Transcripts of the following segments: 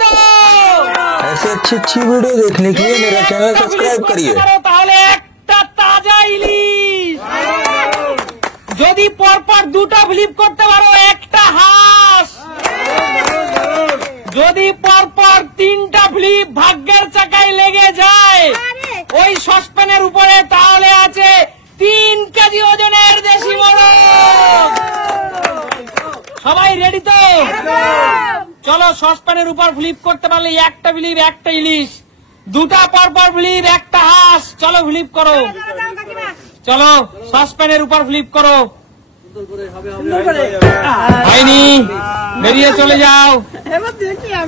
तो? ऐसे अच्छी अच्छी वीडियो देखने के लिए मेरा चैनल सब्सक्राइब करिए। তাহলে একটা তাজা ইলিশ, যদি পরপর দুটো ফ্লিপ করতে পারো একটা হাঁস, যদি পরপর তিনটা ফ্লিপ ভাগ্যের চাকায় লেগে যায় ওই সসপ্যানের উপরে, তাহলে আছে 3 কেজি ওজনের দেশি মোরগ। সবাই রেডি তো? চলো, সসপ্যানের উপর ফ্লিপ করতে পারলে একটা ফ্লিপ একটা ইলিশ, দুটা পরপর ফ্লিপ একটা হাঁস। চলো ফ্লিপ করো, চলো সসপ্যানের উপর ফ্লিপ করো। হয়নি, বেরিয়ে চলে যাও,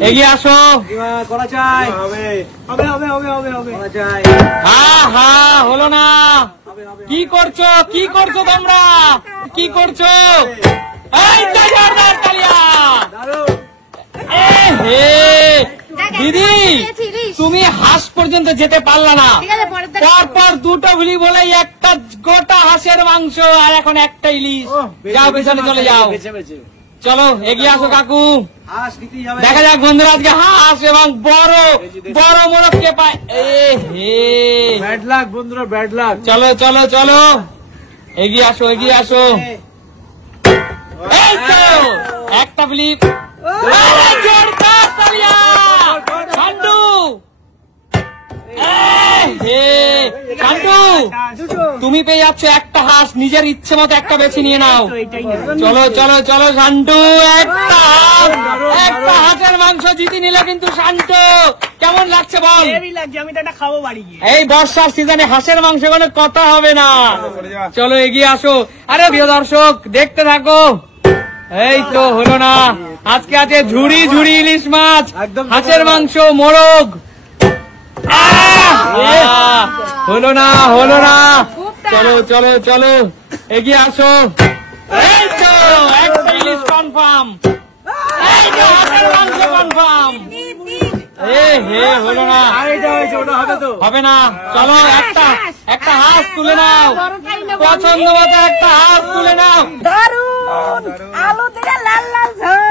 এগিয়ে আসো। হ্যাঁ, হলো না। কি করছো, কি করছো তোমরা, কি করছো? এই তো জোরদার তালিয়া। দিদি, তুমি হাঁস পর্যন্ত যেতে পারলা না, পরপর দুটো ফ্লিপ বলে একটা গোটা হাঁসের মাংস আর এখন একটা ইলিশ। যাও পেছনে চলে যাও, চলো এগিয়ে আসো কাকু। দেখা যাক বন্ধুরা আজকে হাঁস এবং বড় বড় মোরগ কে পায়। ব্যাড লাক বন্ধুরা, ব্যাড লাক। চলো চলো চলো, এগিয়ে আসো এগিয়ে আসো। এই তো একটা ফ্লিপ। শান্টু, তুমি পেয়ে যাচ্ছ একটা হাঁস, নিজের ইচ্ছে মতো একটা বেছে নিয়ে নাও। চলো চলো চলো শান্টু, একটা হাঁসের মাংস জিতে নিলে কিন্তু। শান্টু, কেমন লাগছে বল? আমি তো এটা খাবো বাড়ি গিয়ে। এই বর্ষার সিজনে হাঁসের মাংস কোনো কথা হবে না। চলো এগিয়ে আসো। আরে প্রিয় দর্শক, দেখতে থাকো। এই তো হলো না, আজকে আছে ঝুড়ি ঝুড়ি ইলিশ মাছ, হাঁসের মাংস, মোরগ। হলো না, হলো না। চলো চলো চলো, এগিয়ে আসো। এই তো একটা ইলিশ কনফার্ম, এই তো হাঁসের মাংস কনফার্ম। হলো না, হবে না। চলো একটা হাঁস তুলে নাও, পছন্দ মতো একটা হাঁস তুলে নাও। আলু দিয়ে লাল লাল ঝোল।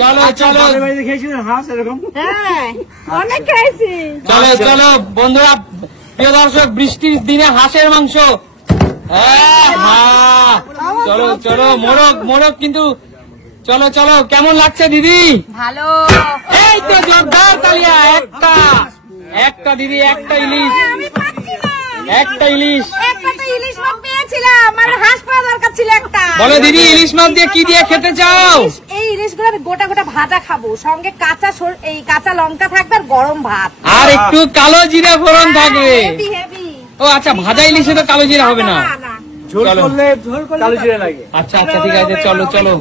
চলো চলো, হাঁস এরকম অনেক খাইছি। চলো চলো বন্ধুরা, প্রিয় দর্শক, বৃষ্টির দিনে হাঁসের মাংস। চলো চলো, মোরগ কিন্তু। চলো চলো, কেমন লাগছে দিদি? ভালো। এই তো জোরদার তালিয়া। একটা দিদি, একটা ইলিশ, একটা ইলিশ। একটা তো ইলিশ মাছ পেয়েছিলাম, আর হাঁস পাওয়া দরকার ছিল একটা। বলো দিদি, ইলিশ মাছ দিয়ে কি দিয়ে খেতে চাও? এই ইলিশগুলো গোটা গোটা ভাজা খাবো, সঙ্গে কাঁচা লঙ্কা থাকবে আর গরম ভাত, আর একটু কালো জিরা ফোড়ন থাকবে। Heavy heavy. ও আচ্ছা, ভাজা ইলিশে তো কালো জিরা হবে না। ঝোল করলে কালো জিরা লাগে। আচ্ছা আচ্ছা, ঠিক আছে, চলো চলো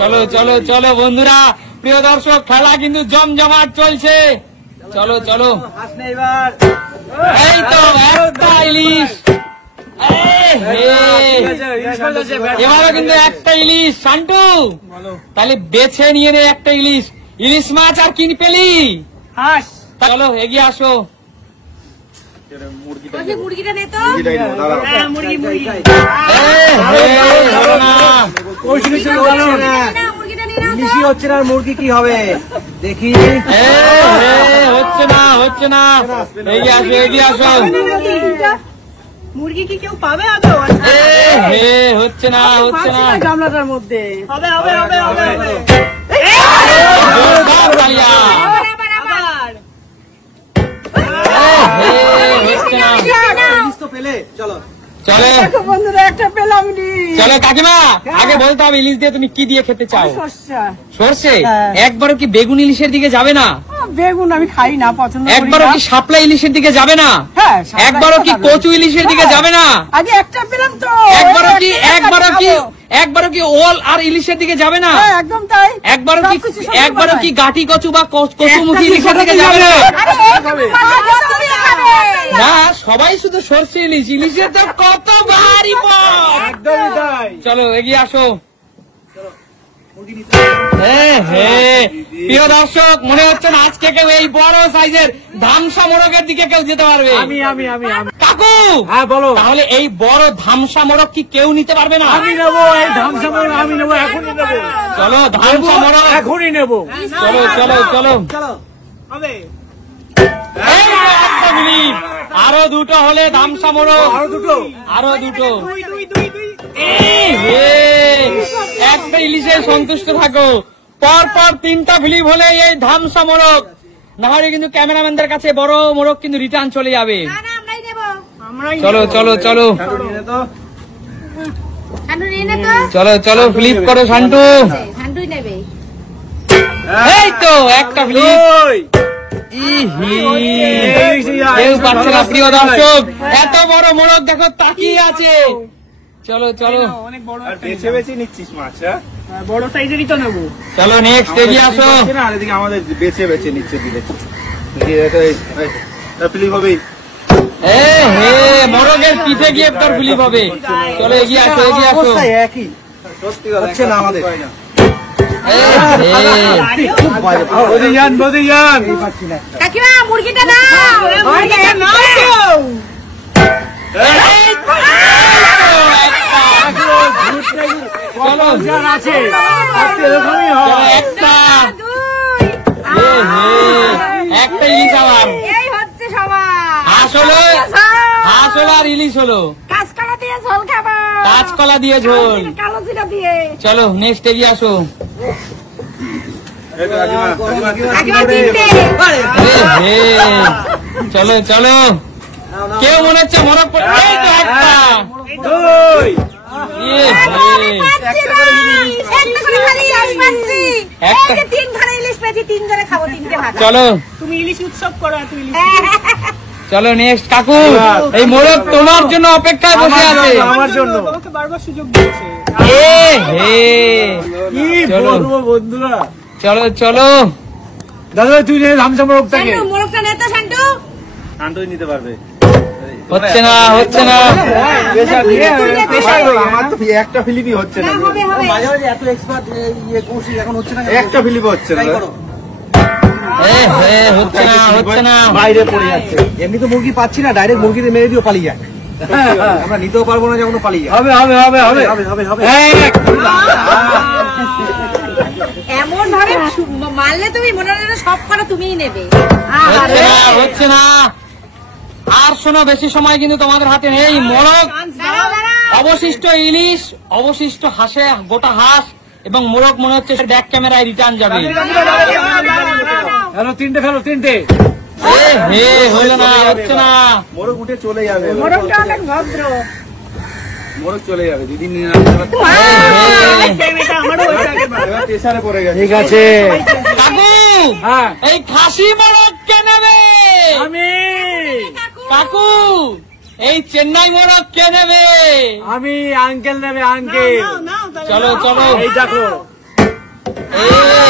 চলো চলো চলো বন্ধুরা, প্রিয় দর্শক, খেলা কিন্তু জমজমাট চলছে। চলো চলো, এই তো একটা ইলিশ। এবারও কিন্তু একটা ইলিশ। শান্টু, তাহলে বেছে নিয়ে নে একটা ইলিশ। ইলিশ মাছ আর কি পেলি? হাঁস। চলো এগিয়ে আসো। মুরগিটা নে তো। মুরগি ইলিশই হচ্ছে না, মুরগি কি হবে দেখি। হচ্ছে না, হচ্ছে না। এগিয়ে আসো এগিয়ে আসো। মুরগি কি কেউ পাবে আদৌ? হচ্ছে না, হচ্ছে না। গামলাটার মধ্যে হবে হবে হবে হবে। জোরদার তালিয়া। হচ্ছে না। ইলিশ তো পেলে, চলো চলো বন্ধুরা, একটা পেলাম। চলো কাকিমা, আগে বলতে হবে ইলিশ দিয়ে তুমি কি দিয়ে খেতে চাও? সর্ষে। একবারও কি বেগুন ইলিশের দিকে যাবে না? বেগুন আমি খাই না, পছন্দ করি না। একবারও কি শাপলা ইলিশের দিকে যাবে না? হ্যাঁ। একবারও কি কচু ইলিশের দিকে যাবে না? আগে একটা পেলাম তো। একবারও কি ওল আর ইলিশের দিকে যাবে না? একদম তাই। একবারও কি গাটি কচু বা কচুমুখী ইলিশের দিকে যাবে না? না, সবাই শুধু সর্ষে ইলিশ। ইলিশের তো কত ভারী পথ। একদমই তাই। চলো এগিয়ে আসো। প্রিয় দর্শক, মনে হচ্ছে না আজকে কেউ এই বড় সাইজের ধামসা মোরগের দিকে কেউ যেতে পারবে। আমি কাকু, হ্যাঁ বলো। তাহলে এই বড় ধামসা মোরগ কি কেউ নিতে পারবে না? আমি নেবো এই ধামসা মোরগ, আমি নেবো, এখনই নেবো। চলো ধামসা মোরগ, এখনই নেবো। চলো চলো চলো। এই যে একটা বিলিপ, আরো দুটো হলে ধামসা মোরগ, আরো দুটো। আরো দুটো। এই হে, একটা ইলিশে সন্তুষ্ট থাকো। পর পর 3টা ফিলিপ হলে এই ধামসা মোরগ, না হলে কিন্তু ক্যামেরাম্যানদের কাছে বড় মোরগ কিন্তু রিটার্ন চলে যাবে। না না আমরাই নেবো। চলো চলো চলো শানু নিয়ে নে তো। চলো চলো, ফ্লিপ করো শান্টু। শানুই নেবে। এই তো একটা ফ্লিপ। ওই। কেউ পাচ্ছে না প্রিয় দর্শক, এত বড় মোরগ দেখো তাকিয়ে আছে। চলো চলো আর বেছে বেছে নিচ্ছিস মাছ, হ্যাঁ? বড় সাইজেরই তো নেবো। চলো নেক্সট এগিয়ে আসো। আর এদিকে আমাদের বেছে বেছে নিচ্ছে দিলে। ফিলিপ হবেই। এ হে, মোরগের পিঠে গিয়ে তোর ফ্লিপ হবে। চলো এগিয়ে আসো এগিয়ে আসো। একই সত্যি কথা হচ্ছে না আমাদের। এ হে, খুব বাজে। বদি যান, বদি যান। কাকিমা মুরগিটা নাও। মুরগিটা নাও। এই তো, একটা। চলো যার আছে এরকমই চলো, হয়। একটা। দুই। এ হে, একটা ইলিশ আবার। এই হচ্ছে সবার। হাঁস হলো, হাঁস হলো আর ইলিশ হলো। কাঁচকলা দিয়ে ঝোল খাবো। কাঁচকলা দিয়ে ঝোল। কালো জিরা দিয়ে। চলো নেক্সট এগিয়ে আসো। এই তো কাকিমা, কাকিমা তিনটে। এ হে, চলো চলো। কেউ মনে হচ্ছে মোরগ এই তো একটা। দুই। এ হে, পাচ্ছি না। একটা করে খালি ইলিশ পাচ্ছি। একটা। এই যে 3 ইলিশ পেয়েছি, 3 জনে খাবো 3টে ভাত। চলো তুমি ইলিশ উৎসব করো, এত ইলিশ। চলো নেক্সট কাকু, এই মোরগ তোমার জন্য অপেক্ষায় বসে আছে। আমার জন্য। তোমাকে বারবার সুযোগ দিচ্ছে। এ হে, কি চলো। বলবো বন্ধুরা। চলো চলো। দাদা তুই নে ধামসা মোরগটাকে। শান্টু মোরগটা নে তো শান্টু। শান্তই নিতে পারবে। হচ্ছে না হচ্ছে না। পেশা দিয়ে তুই নে, তুই পেশা নে। তো আমার তো একটা ফিলিপই হচ্ছে না না। হবে হবে। একটা ফিলিপ হচ্ছে না। এ হে, হচ্ছে না হচ্ছে না। বাইরে পড়ে যাচ্ছে। এমনি তো মুরগি পাচ্ছি না, ডাইরেক্ট মুরগিতে মেরে দিও পালিয়ে যাক। আমরা নিতেও পারবো না, যখন পালিয়ে যাক। হবে হবে হবে হবে হবে হবে। এমন ভাবে মারলে তুমি মনে হয় সব করা তুমিই নেবে। হচ্ছে না হচ্ছে না। আর শোনো, বেশি সময় কিন্তু তোমাদের হাতে নেই। মোরগ, দাঁড়াও দাঁড়াও। অবশিষ্ট ইলিশ, অবশিষ্ট হাঁসে, গোটা হাঁস এবং মোরগ মনে হচ্ছে ব্যাক ক্যামেরায় রিটার্ন যাবে। ফেলো তিনটে, ফেলো তিনটে। এ হে, হলো না হচ্ছে না। মোরগ উঠে চলে যাবে। মোরগটা অনেক ভদ্র। মোরগ চলে যাবে দিদি নিয়ে এটা আমারও হয়েছে আগেরবার। প্রেসারে পড়ে গেছে। ঠিক আছে। কাকু, হ্যাঁ এই খাসি মোরগ কে নেবে? আমি কাকু, এই চেন্নাই মোরগ কে নেবে? আমি আঙ্কেল নেবে আঙ্কেল। নাও, নাও, তাহলে চলো নাও। চলো। এই দেখো এ হে,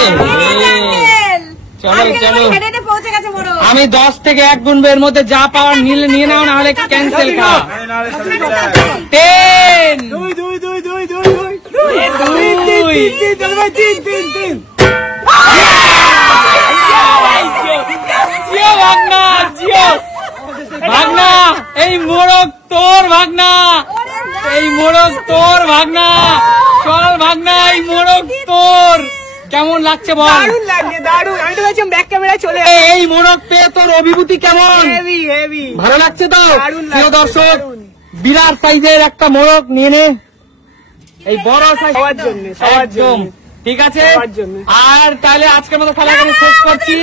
চলো চলো। হেডে হেডে পৌঁছে গেছে মোরগ। আমি 10 থেকে 1 গুনবো, এর মধ্যে যা পাওয়ার নিয়ে নাও, না হলে ক্যান্সেল খাওয়া। 10 দুই দুই দুই দুই দুই দুই দুই। জিও ভাগনা, জিও ভাগনা, এই মোরগ তোর ভাগনা, এই মোরগ তোর ভাগনা। চল ভাগনা, এই মোরগ তোর। কেমন লাগছে বল? দারুণ লাগছে, দারুণ। আমি তো ভাবছিলাম ব্যাক ক্যামেরা চলে এই মোরগ পেয়ে তোর অভিভূতি কেমন? Heavy heavy. ভালো লাগছে তো? দারুণ প্রিয় লাগছে, দর্শক, দারুণ। বিরাট সাইজের একটা মোরগ নিয়ে নে, এই বড় সাইজ সবার জন্য, সবার একদম জন্য। ঠিক আছে। সবার জন্য। আর তাহলে আজকের মতো খেলা আমি শেষ করছি।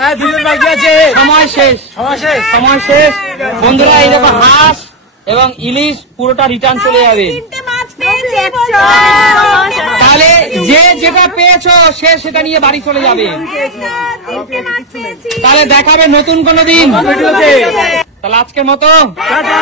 হ্যাঁ দুজন বাকি আছে। সময় শেষ, সময় শেষ। সময় শেষ। বন্ধুরা, এই দেখো হাঁস এবং ইলিশ পুরোটা রিটার্ন চলে যাবে। 3টে মাছ পেয়েছি বলো। তাহলে যে যেটা পেয়েছো সে সেটা নিয়ে বাড়ি চলে যাবে। 3টে মাছ পেয়েছি। তাহলে দেখাবে নতুন কোনো দিন। ভিডিওতে। তাহলে আজকের মতো টাটা।